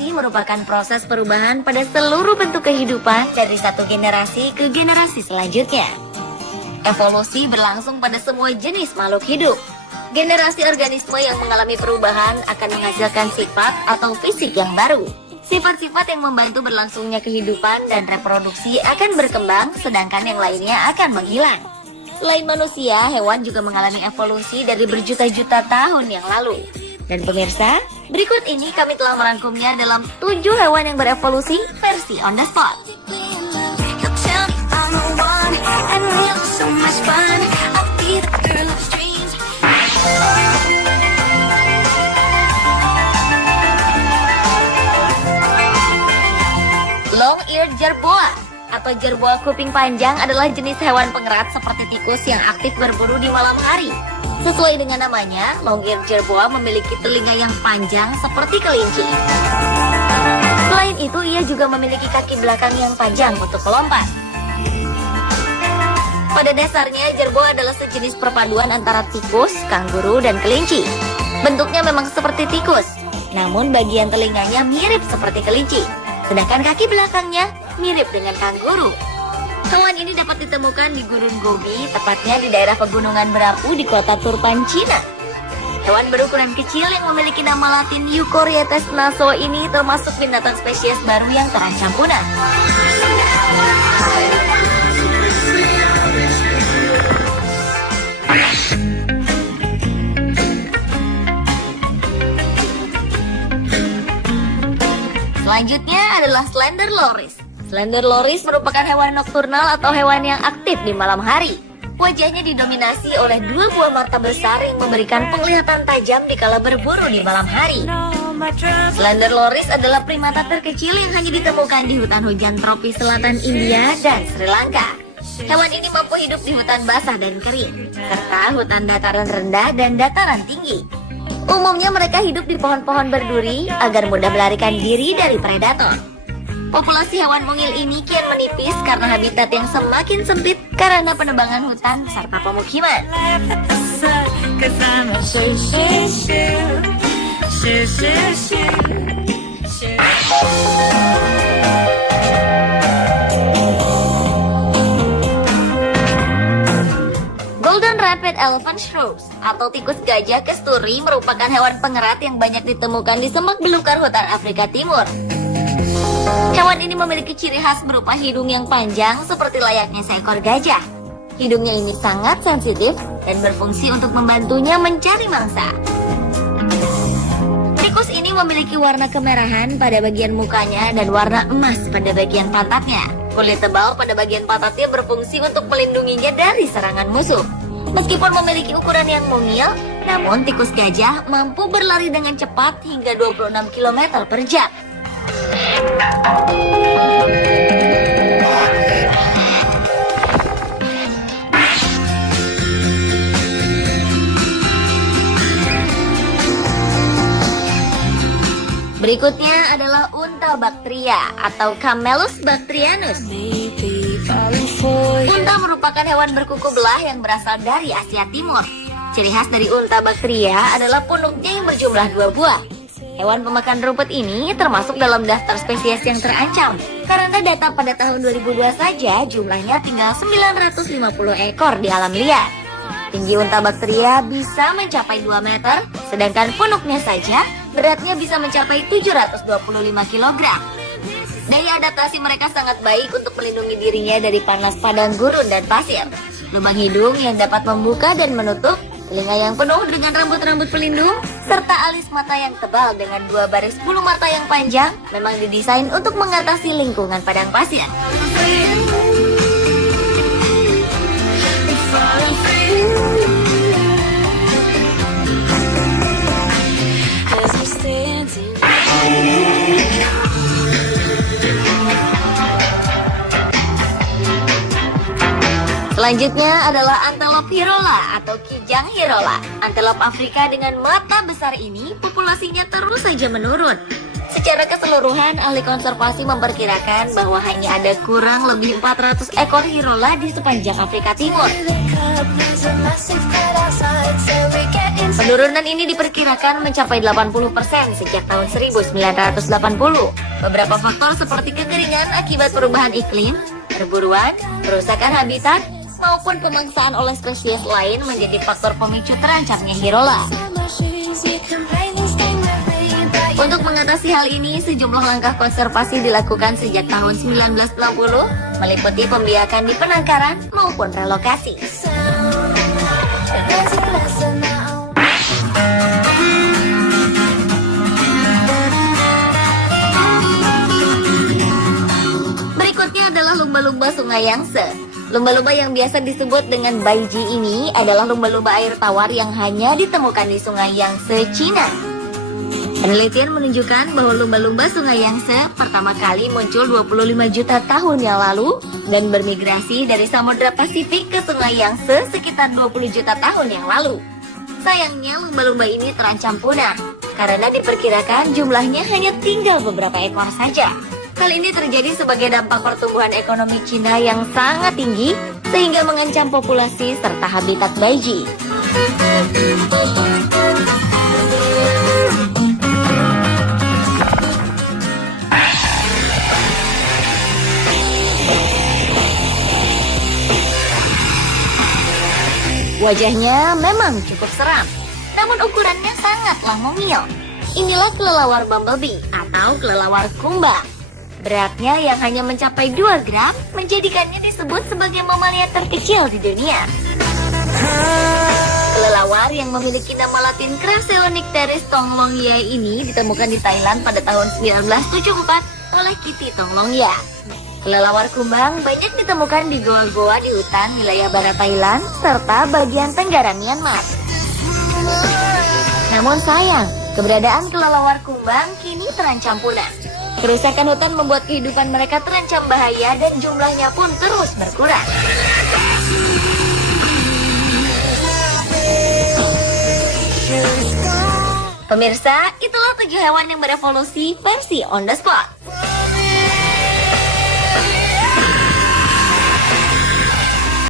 Evolusi merupakan proses perubahan pada seluruh bentuk kehidupan dari satu generasi ke generasi selanjutnya. Evolusi berlangsung pada semua jenis makhluk hidup. Generasi organisme yang mengalami perubahan akan menghasilkan sifat atau fisik yang baru. Sifat-sifat yang membantu berlangsungnya kehidupan dan reproduksi akan berkembang, sedangkan yang lainnya akan menghilang. Selain manusia, hewan juga mengalami evolusi dari berjuta-juta tahun yang lalu. Dan pemirsa, berikut ini kami telah merangkumnya dalam 7 hewan yang berevolusi versi on the spot. Long-eared jerboa atau jerboa kuping panjang adalah jenis hewan pengerat seperti tikus yang aktif berburu di malam hari. Sesuai dengan namanya, long-eared jerboa memiliki telinga yang panjang seperti kelinci. Selain itu, ia juga memiliki kaki belakang yang panjang untuk melompat. Pada dasarnya, jerboa adalah sejenis perpaduan antara tikus, kanguru, dan kelinci. Bentuknya memang seperti tikus, namun bagian telinganya mirip seperti kelinci, sedangkan kaki belakangnya mirip dengan kanguru. Hewan ini dapat ditemukan di Gurun Gobi, tepatnya di daerah pegunungan berapu di kota Turpan, Cina. Hewan berukuran kecil yang memiliki nama latin Eucorietes naso ini termasuk binatang spesies baru yang terancam punah. Selanjutnya adalah slender loris. Slender loris merupakan hewan nokturnal atau hewan yang aktif di malam hari. Wajahnya didominasi oleh 2 buah mata besar yang memberikan penglihatan tajam dikala berburu di malam hari. Slender loris adalah primata terkecil yang hanya ditemukan di hutan hujan tropis selatan India dan Sri Lanka. Hewan ini mampu hidup di hutan basah dan kering, serta hutan dataran rendah dan dataran tinggi. Umumnya mereka hidup di pohon-pohon berduri agar mudah melarikan diri dari predator. Populasi hewan mungil ini kian menipis karena habitat yang semakin sempit karena penebangan hutan serta pemukiman. Golden Rapid Elephant Shrews atau tikus gajah kasturi merupakan hewan pengerat yang banyak ditemukan di semak belukar hutan Afrika Timur. Hewan ini memiliki ciri khas berupa hidung yang panjang seperti layaknya seekor gajah. Hidungnya ini sangat sensitif dan berfungsi untuk membantunya mencari mangsa. Tikus ini memiliki warna kemerahan pada bagian mukanya dan warna emas pada bagian pantatnya. Kulit tebal pada bagian pantatnya berfungsi untuk melindunginya dari serangan musuh. Meskipun memiliki ukuran yang mungil, namun tikus gajah mampu berlari dengan cepat hingga 26 km per jam. Berikutnya adalah unta baktria atau Camelus bactrianus. Unta merupakan hewan berkuku belah yang berasal dari Asia Timur. Ciri khas dari unta baktria adalah punuknya yang berjumlah 2 buah. Hewan pemakan rumput ini termasuk dalam daftar spesies yang terancam karena data pada tahun 2002 saja jumlahnya tinggal 950 ekor di alam liar. Tinggi unta baktria bisa mencapai 2 meter, sedangkan punuknya saja beratnya bisa mencapai 725 kg. Daya adaptasi mereka sangat baik untuk melindungi dirinya dari panas padang gurun dan pasir. Lubang hidung yang dapat membuka dan menutup, telinga yang penuh dengan rambut-rambut pelindung, serta alis mata yang tebal dengan 2 baris bulu mata yang panjang memang didesain untuk mengatasi lingkungan padang pasir. Selanjutnya adalah antelop hirola atau kijang hirola. Antelop Afrika dengan mata besar ini populasinya terus saja menurun. Secara keseluruhan, ahli konservasi memperkirakan bahwa hanya ada kurang lebih 400 ekor hirola di sepanjang Afrika Timur. Penurunan ini diperkirakan mencapai 80% sejak tahun 1980. Beberapa faktor seperti kekeringan akibat perubahan iklim, perburuan, kerusakan habitat, maupun pemangsaan oleh spesies lain menjadi faktor pemicu terancamnya hirola. Untuk mengatasi hal ini, sejumlah langkah konservasi dilakukan sejak tahun 1960, meliputi pembiakan di penangkaran maupun relokasi. Berikutnya adalah lumba-lumba Sungai Yangtze. Lumba-lumba yang biasa disebut dengan baiji ini adalah lumba-lumba air tawar yang hanya ditemukan di Sungai Yangtze, Cina. Penelitian menunjukkan bahwa lumba-lumba Sungai Yangtze pertama kali muncul 25 juta tahun yang lalu dan bermigrasi dari Samudra Pasifik ke Sungai Yangtze sekitar 20 juta tahun yang lalu. Sayangnya lumba-lumba ini terancam punah karena diperkirakan jumlahnya hanya tinggal beberapa ekor saja. Hal ini terjadi sebagai dampak pertumbuhan ekonomi Cina yang sangat tinggi sehingga mengancam populasi serta habitat baiji. Wajahnya memang cukup seram, namun ukurannya sangatlah mungil. Inilah kelelawar bumblebee atau kelelawar kumbang. Beratnya yang hanya mencapai 2 gram menjadikannya disebut sebagai mamalia terkecil di dunia. Kelelawar yang memiliki nama latin Craseonycteris tonglongyae ini ditemukan di Thailand pada tahun 1974 oleh Kitty Tonglongya. Kelelawar kumbang banyak ditemukan di goa-goa di hutan wilayah barat Thailand serta bagian tenggara Myanmar. Namun sayang, keberadaan kelelawar kumbang kini terancam punah. Kerusakan hutan membuat kehidupan mereka terancam bahaya dan jumlahnya pun terus berkurang. Pemirsa, itulah 7 hewan yang berevolusi versi on the spot.